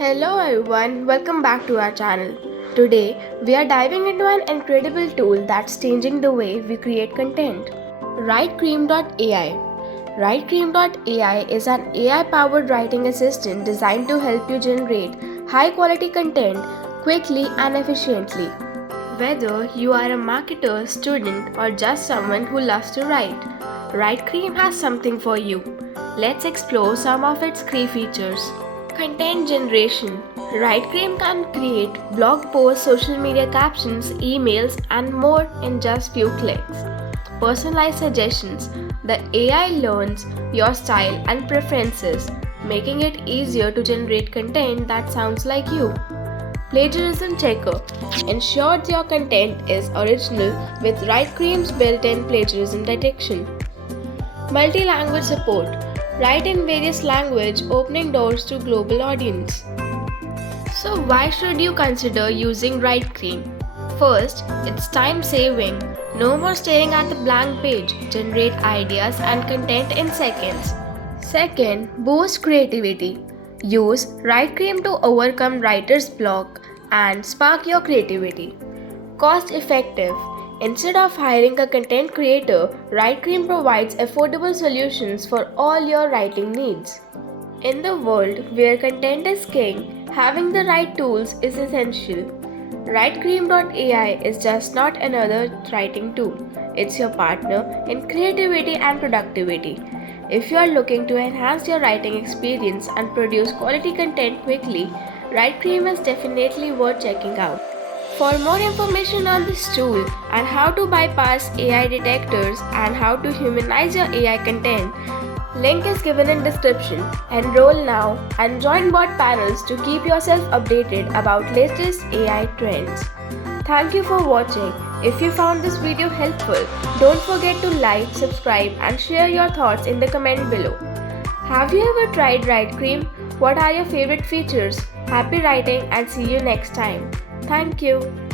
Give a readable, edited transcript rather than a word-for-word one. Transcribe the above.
Hello everyone, welcome back to our channel. Today, we are diving into an incredible tool that's changing the way we create content. Writecream.ai. Writecream.ai is an AI-powered writing assistant designed to help you generate high-quality content quickly and efficiently. Whether you are a marketer, student, or just someone who loves to write, Writecream has something for you. Let's explore some of its key features. Content generation. Writecream can create blog posts, social media captions, emails, and more in just few clicks. Personalized suggestions. The AI learns your style and preferences, making it easier to generate content that sounds like you. Plagiarism checker ensures your content is original with Writecream's built-in plagiarism detection. Multi-language support. Write in various languages, opening doors to global audience. So why should you consider using Writecream? First, it's time-saving. No more staring at the blank page. Generate ideas and content in seconds. Second, boost creativity. Use Writecream to overcome writer's block and spark your creativity. Cost effective. Instead of hiring a content creator, Writecream provides affordable solutions for all your writing needs. In the world where content is king, having the right tools is essential. Writecream.ai is just not another writing tool, it's your partner in creativity and productivity. If you are looking to enhance your writing experience and produce quality content quickly, Writecream is definitely worth checking out. For more information on this tool and how to bypass AI detectors and how to humanize your AI content, link is given in description. Enroll now and join Botpanels to keep yourself updated about latest AI trends. Thank you for watching. If you found this video helpful, don't forget to like, subscribe and share your thoughts in the comment below. Have you ever tried Writecream? What are your favorite features? Happy writing and see you next time. Thank you.